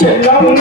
చెల్లమ్మ